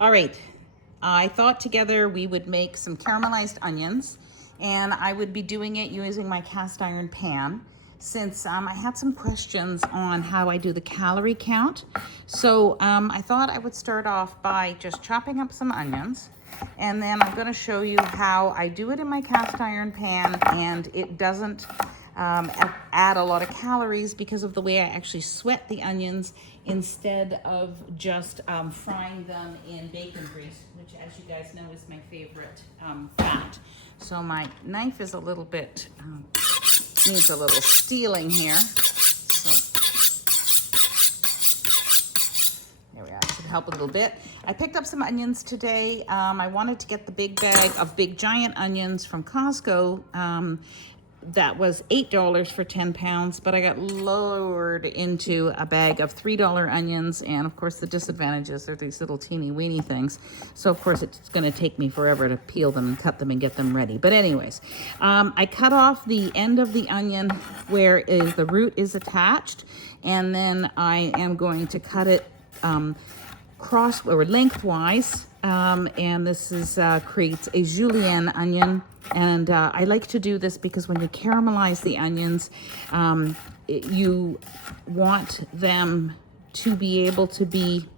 All right, I thought together we would make some caramelized onions, and I would be doing it using my cast iron pan since I had some questions on how I do the calorie count. So I thought I would start off by just chopping up some onions, and then I'm going to show you how I do it in my cast iron pan, and it doesn't add a lot of calories because of the way I actually sweat the onions instead of just frying them in bacon grease, which, as you guys know, is my favorite fat. So my knife is a little bit, needs a little steeling here. So there we are, should help a little bit. I picked up some onions today. I wanted to get the big bag of big giant onions from Costco. That was $8 for 10 pounds, but I got lowered into a bag of $3 onions, and of course the disadvantages are these little teeny weeny things. So of course it's going to take me forever to peel them and cut them and get them ready. But anyways, I cut off the end of the onion where the root is attached, and then I am going to cut it cross or lengthwise, and this is creates a julienne onion. And I like to do this because when you caramelize the onions, you want them to be able to be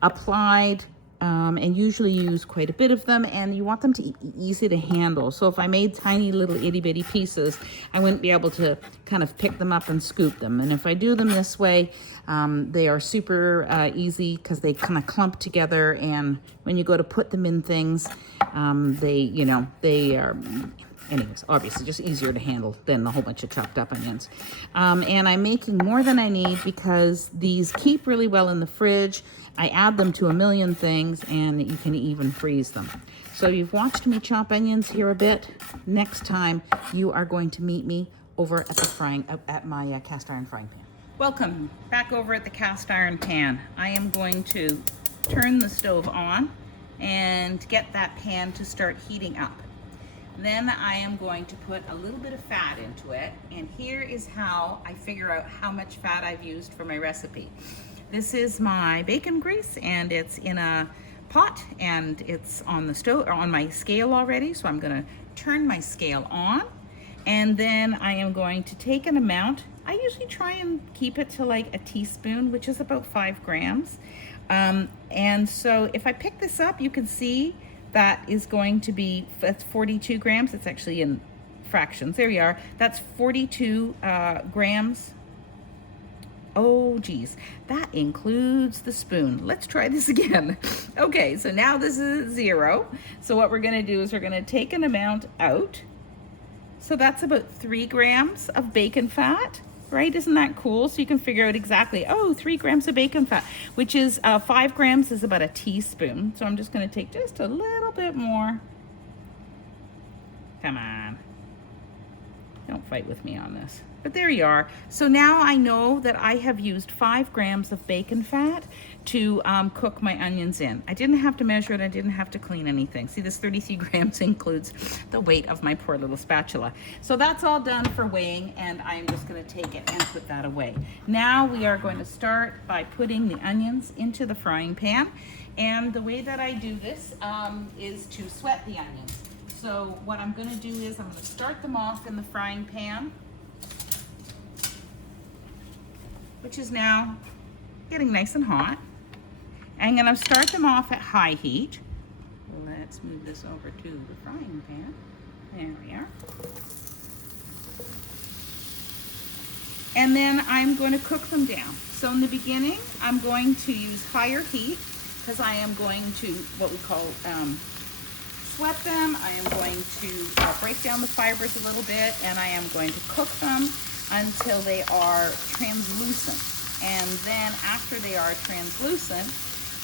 applied, and usually use quite a bit of them, and you want them to be easy to handle. So if I made tiny little itty bitty pieces, I wouldn't be able to kind of pick them up and scoop them. And if I do them this way, they are super easy because they kind of clump together, and when you go to put them in things, they are, anyways, obviously just easier to handle than a whole bunch of chopped up onions. And I'm making more than I need because these keep really well in the fridge. I add them to a million things, and you can even freeze them. So you've watched me chop onions here a bit. Next time you are going to meet me over at my cast iron frying pan. Welcome back over at the cast iron pan. I am going to turn the stove on and get that pan to start heating up. Then I am going to put a little bit of fat into it, and here is how I figure out how much fat I've used for my recipe. This is my bacon grease, and it's in a pot, and it's on the stove or on my scale already. So I'm going to turn my scale on, and then I am going to take an amount. I usually try and keep it to like a teaspoon, which is about 5 grams. And so if I pick this up, you can see that is going to be, that's 42 grams. It's actually in fractions. There we are. That's 42 grams. Oh geez, that includes the spoon. Let's try this again. Okay, so now this is 0. So what we're gonna do is we're gonna take an amount out. So that's about 3 grams of bacon fat, right? Isn't that cool? So you can figure out exactly, 3 grams of bacon fat, which is 5 grams is about a teaspoon. So I'm just gonna take just a little bit more. Come on. Don't fight with me on this. But there you are. So now I know that I have used 5 grams of bacon fat to cook my onions in. I didn't have to measure it. I didn't have to clean anything. See, this 33 grams includes the weight of my poor little spatula. So that's all done for weighing, and I'm just going to take it and put that away. Now we are going to start by putting the onions into the frying pan. And the way that I do this is to sweat the onions. So what I'm going to do is I'm going to start them off in the frying pan, which is now getting nice and hot. I'm going to start them off at high heat. Let's move this over to the frying pan. There we are. And then I'm going to cook them down. So in the beginning, I'm going to use higher heat because I am going to what we call sweat them. I am going to break down the fibers a little bit, and I am going to cook them until they are translucent. And then after they are translucent,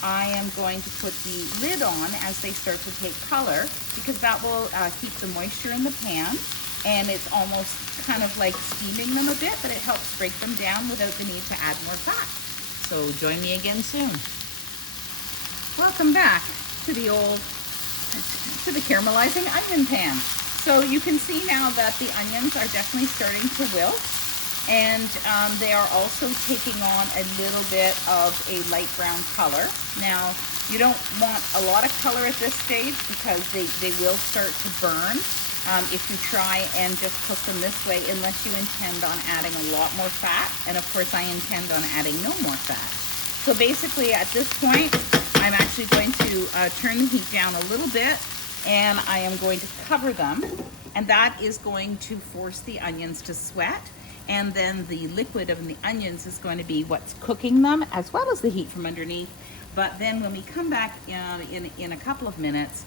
I am going to put the lid on as they start to take color, because that will keep the moisture in the pan, and it's almost kind of like steaming them a bit, but it helps break them down without the need to add more fat. So join me again soon. Welcome back to the caramelizing onion pan. So you can see now that the onions are definitely starting to wilt, and they are also taking on a little bit of a light brown color. Now, You don't want a lot of color at this stage because they will start to burn if you try and just cook them this way, unless you intend on adding a lot more fat. And of course I intend on adding no more fat. So basically at this point, I'm actually going to turn the heat down a little bit, and I am going to cover them. And that is going to force the onions to sweat. And then the liquid of the onions is going to be what's cooking them, as well as the heat from underneath. But then when we come back in a couple of minutes,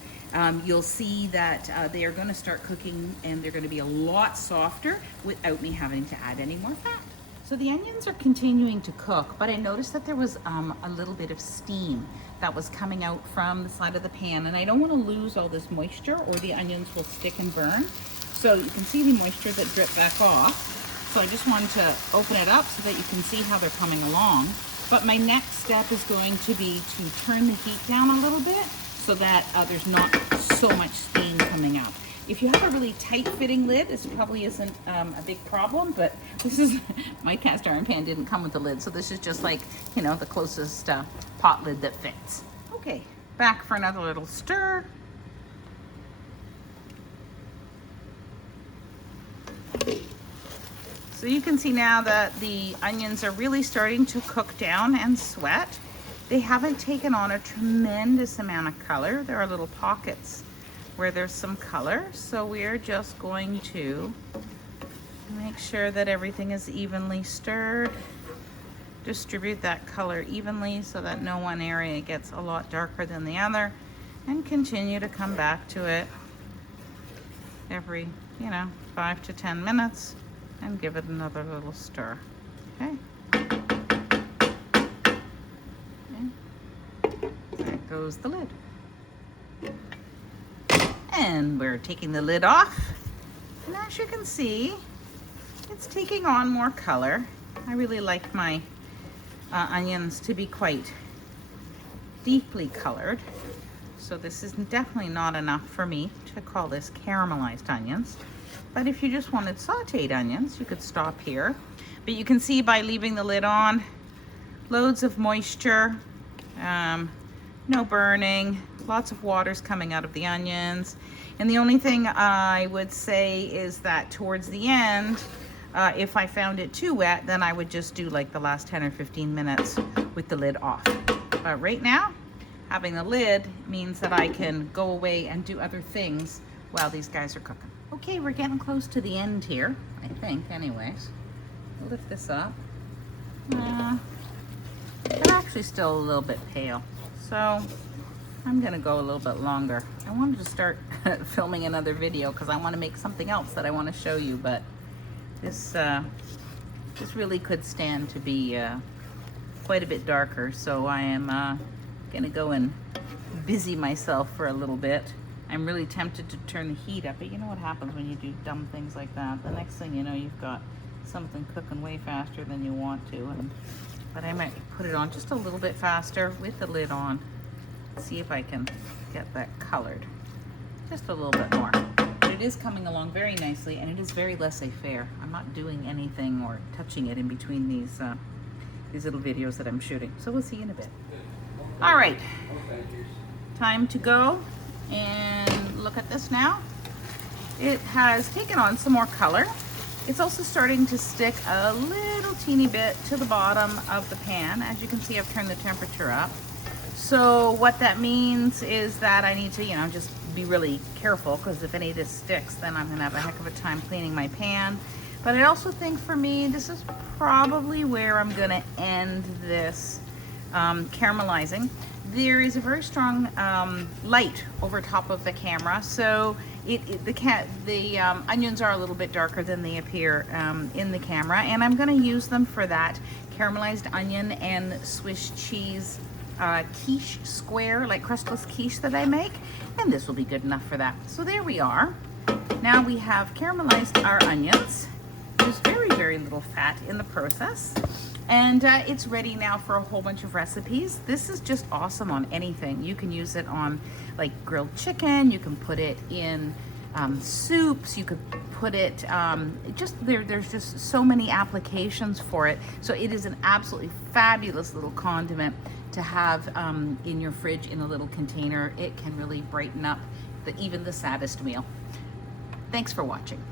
you'll see that they are going to start cooking, and they're going to be a lot softer without me having to add any more fat. So the onions are continuing to cook, but I noticed that there was a little bit of steam that was coming out from the side of the pan, and I don't want to lose all this moisture or the onions will stick and burn. So you can see the moisture that dripped back off. So I just wanted to open it up so that you can see how they're coming along. But my next step is going to be to turn the heat down a little bit so that there's not so much steam coming out. If you have a really tight fitting lid, this probably isn't a big problem, but this is, my cast iron pan didn't come with a lid, so this is just like, you know, the closest pot lid that fits. Okay, back for another little stir. So you can see now that the onions are really starting to cook down and sweat. They haven't taken on a tremendous amount of color. There are little pockets where there's some color. So we're just going to make sure that everything is evenly stirred. Distribute that color evenly so that no one area gets a lot darker than the other, and continue to come back to it every, 5 to 10 minutes. And give it another little stir. Okay. There goes the lid. And we're taking the lid off. And as you can see, it's taking on more color. I really like my onions to be quite deeply colored. So this is definitely not enough for me to call this caramelized onions. But if you just wanted sauteed onions, you could stop here. But you can see by leaving the lid on, loads of moisture, no burning, lots of water's coming out of the onions. And the only thing I would say is that towards the end, if I found it too wet, then I would just do like the last 10 or 15 minutes with the lid off. But right now, having the lid means that I can go away and do other things while these guys are cooking. Okay, we're getting close to the end here, I think, anyways. We'll lift this up. They're actually still a little bit pale, so I'm gonna go a little bit longer. I wanted to start filming another video because I want to make something else that I want to show you, but this really could stand to be quite a bit darker, so I am gonna go and busy myself for a little bit. I'm really tempted to turn the heat up, but you know what happens when you do dumb things like that. The next thing you know, you've got something cooking way faster than you want to. But I might put it on just a little bit faster with the lid on. See if I can get that colored just a little bit more. But it is coming along very nicely, and it is very laissez-faire. I'm not doing anything or touching it in between these little videos that I'm shooting. So we'll see you in a bit. All right, time to go. And look at this now. It has taken on some more color. It's also starting to stick a little teeny bit to the bottom of the pan. As you can see, I've turned the temperature up. So what that means is that I need to, just be really careful, because if any of this sticks, then I'm gonna have a heck of a time cleaning my pan. But I also think for me, this is probably where I'm gonna end this caramelizing. There is a very strong light over top of the camera, so the onions are a little bit darker than they appear in the camera, and I'm going to use them for that caramelized onion and Swiss cheese quiche square, like crustless quiche that I make, and this will be good enough for that. So there we are. Now we have caramelized our onions. There's very, very little fat in the process. And it's ready now for a whole bunch of recipes. This is just awesome on anything. You can use it on like grilled chicken. You can put it in soups. You could put it, there's just so many applications for it. So it is an absolutely fabulous little condiment. to have in your fridge in a little container. It can really brighten up even the saddest meal. Thanks for watching.